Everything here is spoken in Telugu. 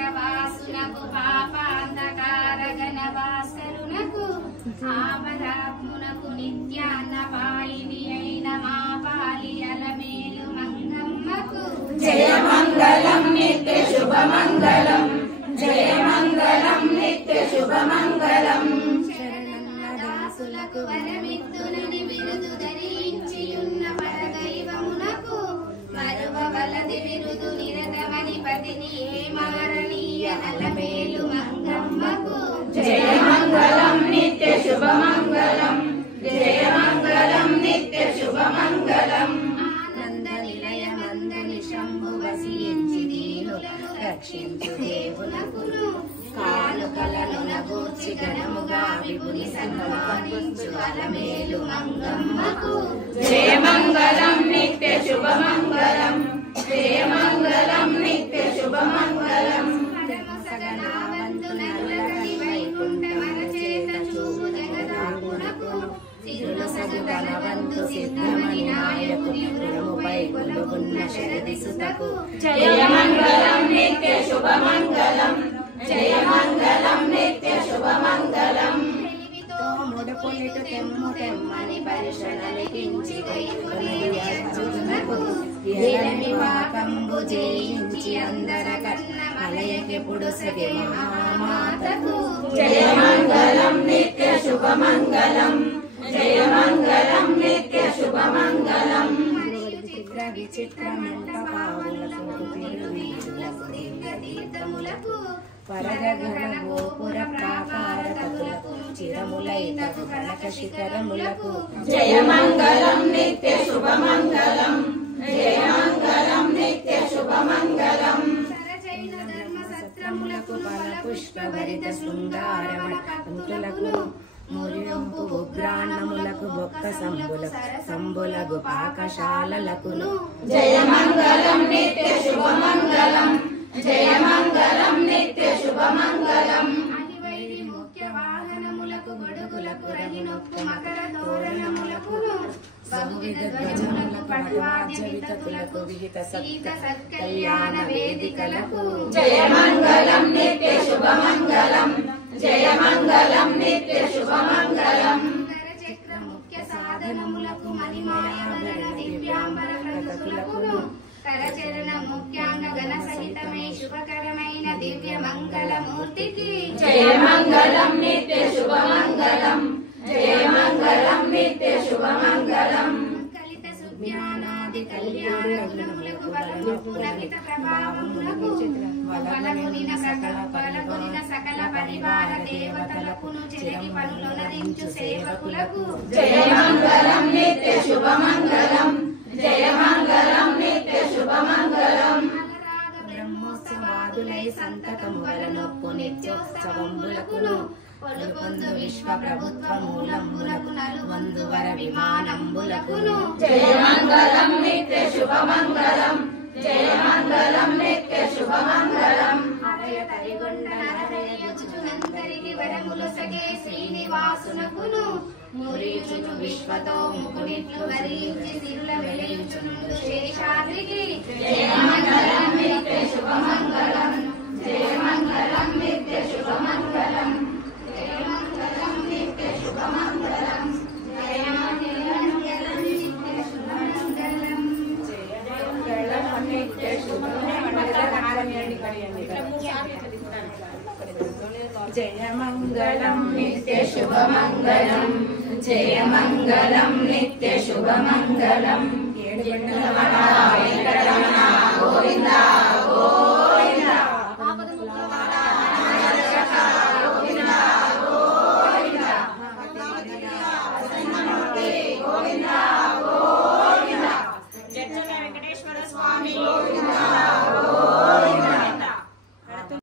చక్రవాసునకు పాపాంధకారగణ భాస్కరునకు ఆపదాత్మునకు నిత్యాన్నపాయిని అయిన మా పాలి అలమేలు మంగమ్మకు జయ మంగళం నిత్య శుభమంగళం జయ మంగళం నిత్య శుభమంగళం. శరణన్నదాసులకు వరమిత్తునని బిరుదు ధరించియున్న పరదైవమునకు మరువవలది బిరుదు నిరతమని పతిని ఏమారణీయ అలమేలు మంగమ్మకు జయ మంగళం నిత్య శుభమంగళం జయ మంగళం నిత్య శుభమంగళం. ఆనంద నిలయమందని శంభు వసించి దీనులను రక్షించు దేవునకును కానుకలను నగూర్చి ఘనముగా విభుని సన్మానించు అలమేలు మంగమ్మకు జయ మంగళం నిత్య శుభమంగళం జయ మంగళం నిత్య శుభమంగళం. సగనావంతునరులగని వైకుంఠ మరచేత చూపు జగదాకునకు సిరులు సగు ధనవంతు సిద్ధమని నాయకుని పురముపై కొలువున్న శరది సుతకు జయ మంగళం నిత్య శుభమంగళం జయ మంగళం నిత్య శుభమంగళం. తెలివితో ముడుపునిటు తెమ్ము తెమ్మని పరుషనలికించి వైపునకు ఏలమి పాకంబు జయించి అందర కన్న మలయకెప్పుడు సగే మాతకు జయ మంగళం నిత్య శుభమంగళం జయ మంగళం నిత్య శుభమంగళం. చిత్ర విచిత్రమంట పావులకు తిరువీరులకు దివ్య తీర్థములకు పరగగణ గోపుర ప్రాకార తతులకు చిరములైతకు కనక శిఖరములకు జయ మంగళం నిత్య శుభమంగళం జయ మంగళం నిత్య శుభమంగళం. సరజైన ధర్మ సత్రములకు ఫల పుష్ప భరిత శృంగారమణ పంతులకు మురియంపు ఉగ్రాణములకు బొక్క సంబులకు పాకశాలలకును జయ మంగళం నిత్య శుభమంగళం జయ మంగళం నిత్య శుభమంగళం. అలివైరి ముఖ్య వాహనములకు గొడుగులకు రహినొప్పు మకర తోరణములకును బహువిధ ధ్వజములకు పటువాద్య వితతులకు విహిత సత్కళ్యాణ వేదికలకు జయ మంగళం నిత్య శుభమంగళం జయ మంగళం నిత్య శుభమంగళం. చక్ర ముఖ్య సాధనములకు మణిమాయాభరణ దివ్యాంబర ప్రకృతులకును కరచరణ ముఖ్యాంగ గణ సహితమై శుభకరమైన దివ్య మంగళమూర్తికి జయ మంగళం నిత్య శుభమంగళం జయ మంగళం నిత్య శుభమంగళం. కలిత సుజ్ఞానాది కళ్యాణ గుణములకు బలములహిత ప్రభావములకు బలమునిన సకల పరివార దేవతలకును చెరగి పనులొనరించు సేవకులకు జయ మంగళం నిత్య శుభమంగళం జయ మంగళం నిత్య శుభమంగళం. అలరాగ బ్రహ్మోత్సవాదులై సంతకము వలనొప్పు నిత్యోత్సవంబులకును పొలుపొందు విశ్వ ప్రభుత్వ మూలములకు నలువందు వర విమానంబులకును జయ మంగళం నిత్య శుభమంగళం జయ మంగళం నిత్య శుభమంగళం. అభయ తరిగొండ నరయుచునంతరికి వరములు సగే శ్రీనివాసునకును మురియుచును విశ్వతో ముకునిట్లు వరించి సిరుల వెలియుచునుండు శేషాద్రికి జయ మంగళం నిత్య శుభమంగళం జయ మంగళం నిత్య శుభమంగళం జయ మంగళం నిత్య శుభమంగళం జయ మంగళం నిత్య శుభమంగళం నిత్య జయ మంగళం నిత్య శుభమంగళం జయ మంగళం నిత్య శుభమంగళం. ఏడు వెంకటరమణ గోవింద.